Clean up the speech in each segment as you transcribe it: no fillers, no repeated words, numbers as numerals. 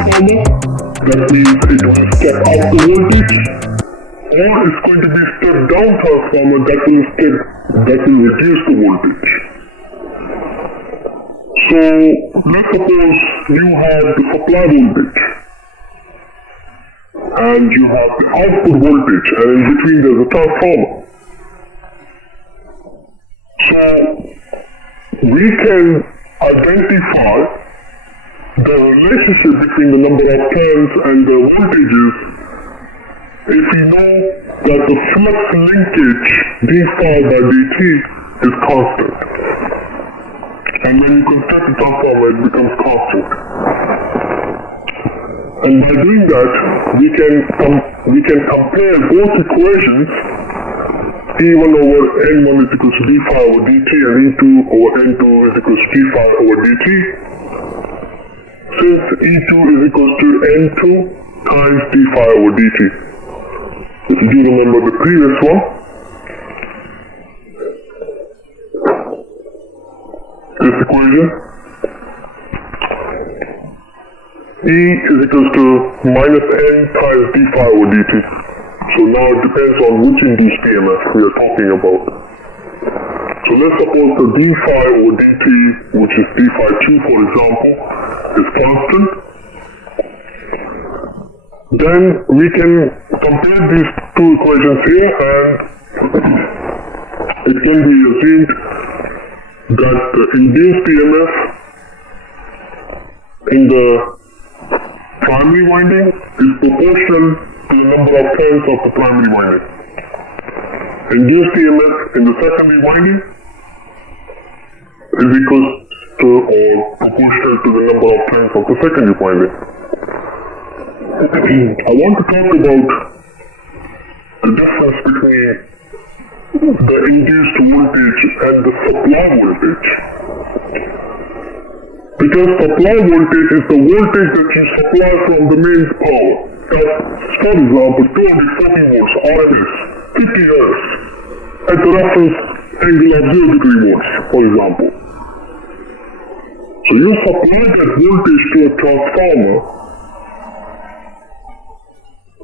transformer, that means it will step up the voltage, or it's going to be step down transformer that will reduce the voltage. So let's suppose you have the supply voltage and you have the output voltage, and in between there's a transformer. So we can identify the relationship between the number of turns and the voltages if we know that the flux linkage d phi by dt is constant. And when you construct the transformer, it becomes constant. And by doing that, we can compare both equations, E1 over N1 is equals to d phi over dt, and E2 over N2 is equals to d phi over dt. Since E2 is equals to N2 times d phi over dt. If you do remember the previous one, this equation, E is equals to minus N times d phi over dt. So now it depends on which induced EMF we are talking about. So let's suppose the d phi over dt, which is d phi 2 for example, is constant. Then we can compare these two equations here, and it can be assumed that the induced EMF in the primary winding is proportional to the number of turns of the primary winding. Induced EMF in the secondary winding is equal to or proportional to the number of turns of the secondary winding. I want to talk about the difference between the induced voltage and the supply voltage. Because supply voltage is the voltage that you supply from the mains power. For example, 240 volts RMS, 50 Hz, at the reference angle of 0 degree volts, for example. So you supply that voltage to a transformer,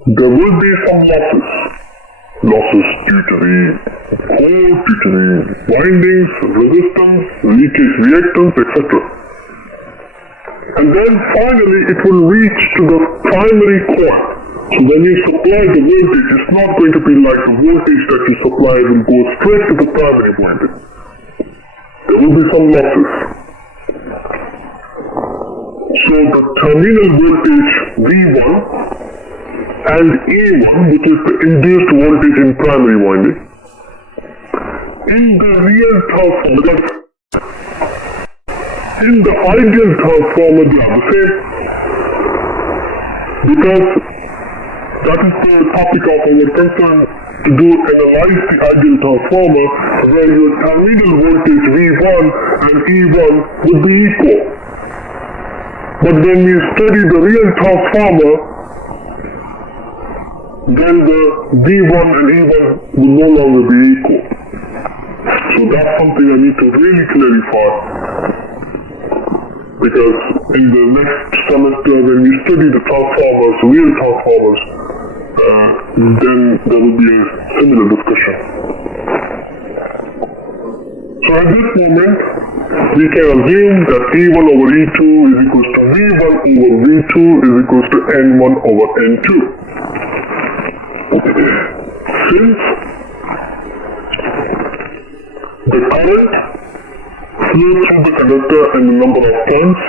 there will be some losses. Losses due to the core, due to the windings, resistance, leakage reactance, etc. And then finally it will reach to the primary coil. So when you supply the voltage, it's not going to be like the voltage that you supply will go straight to the primary winding. There will be some losses. So the terminal voltage V1 and E1, which is the induced voltage in primary winding, in the real transformer, in the ideal transformer they are the same, because that is the topic of our concern, to analyze the ideal transformer where your terminal voltage V1 and E1 would be equal. But when we study the real transformer, then the V1 and E1 will no longer be equal. So that's something I need to really clarify, because in the next semester when we study the transformers, real transformers, then there will be a similar discussion. So at this moment, we can assume that E1 over E2 is equals to V1 over V2 is equals to N1 over N2. Since the current flows through the conductor and the number of turns,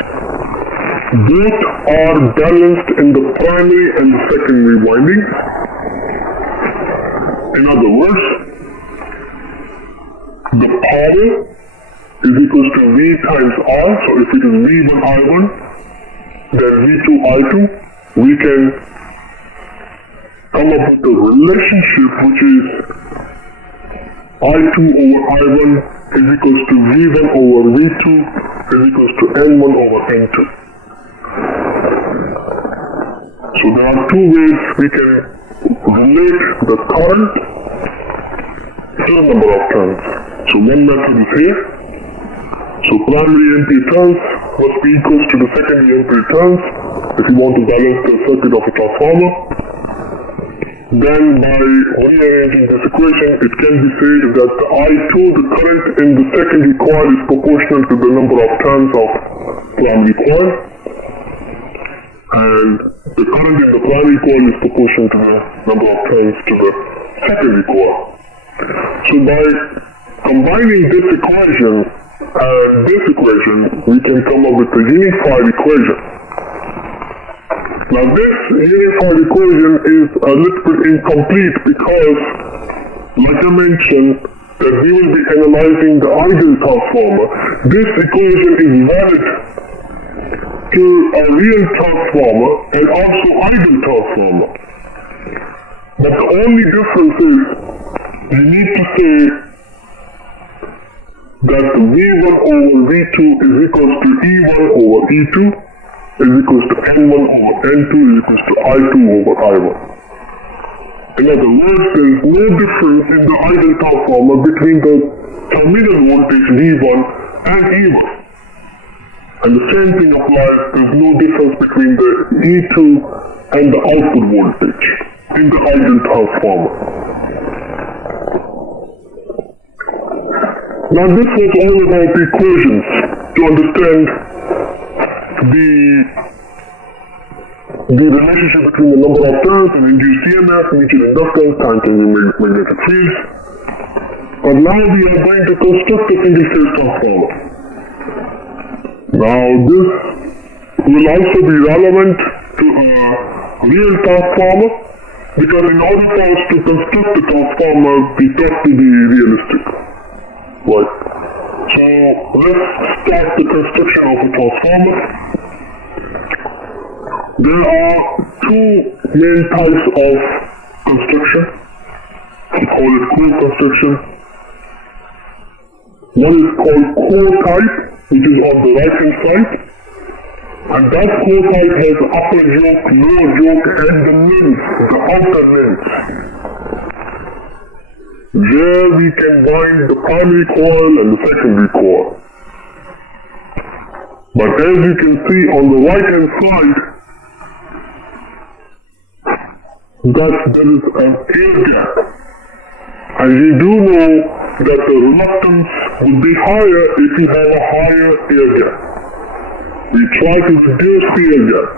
both are balanced in the primary and the secondary windings. In other words, the power is equals to V times R. So if it is V1 I1, then V2 I2, we can come up with a relationship which is I2 over I1 is equals to V1 over V2 is equals to N1 over N2. So there are two ways we can relate the current to the number of turns. So one method is here. So primary ampere turns must be equal to the secondary empty turns if you want to balance the circuit of a transformer. Then by rearranging this equation, it can be said that I2, the current in the secondary coil, is proportional to the number of turns of primary coil, and the current in the primary coil is proportional to the number of turns to the secondary coil. So by combining this equation and this equation, we can come up with a unified equation. Now this unified equation is a little bit incomplete because, like I mentioned, that we will be analyzing the ideal transformer. This equation is valid to a real transformer and also ideal transformer. But the only difference is you need to say that V1 over V2 is equals to E1 over E2 is equals to N1 over N2 is equals to I2 over I1. In other words, there is no difference in the ideal transformer between the terminal voltage V1 and E1. And the same thing applies, there is no difference between the E2 and the output voltage in the ideal transformer. Now this was all about the equations to understand the relationship between the number of turns and induced EMF, mutual inductance, time changing magnetic fields. But now we are going to construct a single phase transformer. Now this will also be relevant to a real transformer because in order for us to construct a transformer, we got to be realistic. Right. So let's start the construction of a transformer. There are two main types of construction. We call it core construction. One is called core type, which is on the right hand side. And that core type has upper yoke, lower yoke, and the limbs, the outer limbs. There we can bind the primary coil and the secondary coil. But as you can see on the right hand side, that there is an air gap. And you do know that the reluctance will be higher if you have a higher air gap. We try to reduce the air gap.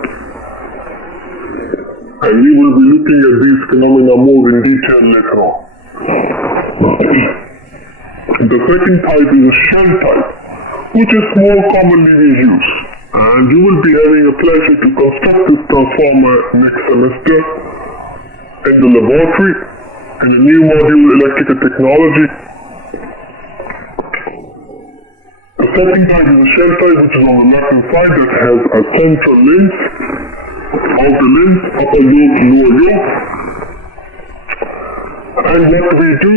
And we will be looking at these phenomena more in detail later on. The second type is a shell type, which is more commonly used. And you will be having a pleasure to construct this transformer next semester in the laboratory in the new module Electrical Technology. The second type is a shell type, which is on the left hand side, that has a central lens, outer lens, upper yoke, lower yoke. And what we do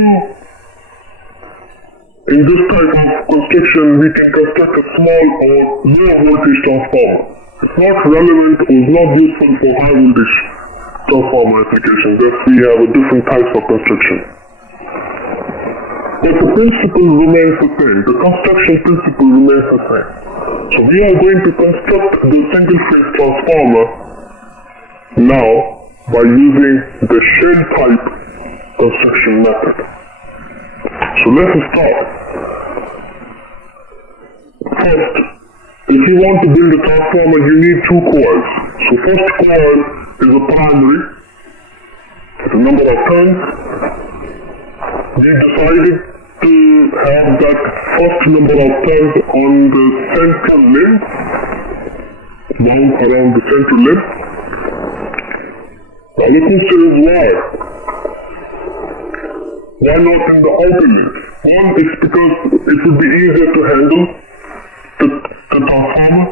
in this type of construction, we can construct a small or low voltage transformer. It's not relevant or is not useful for high voltage transformer applications. Thus we have a different types of construction. But the principle remains the same. The construction principle remains the same. So we are going to construct the single phase transformer now by using the shell type construction method. So let's start. First, if you want to build a transformer, you need two coils. So first coil is a primary, the number of turns. We decided to have that first number of turns on the central limb, wound around the central limb. Now the question is why? Why not in the outer limb? One is because it would be easier to handle the transformer.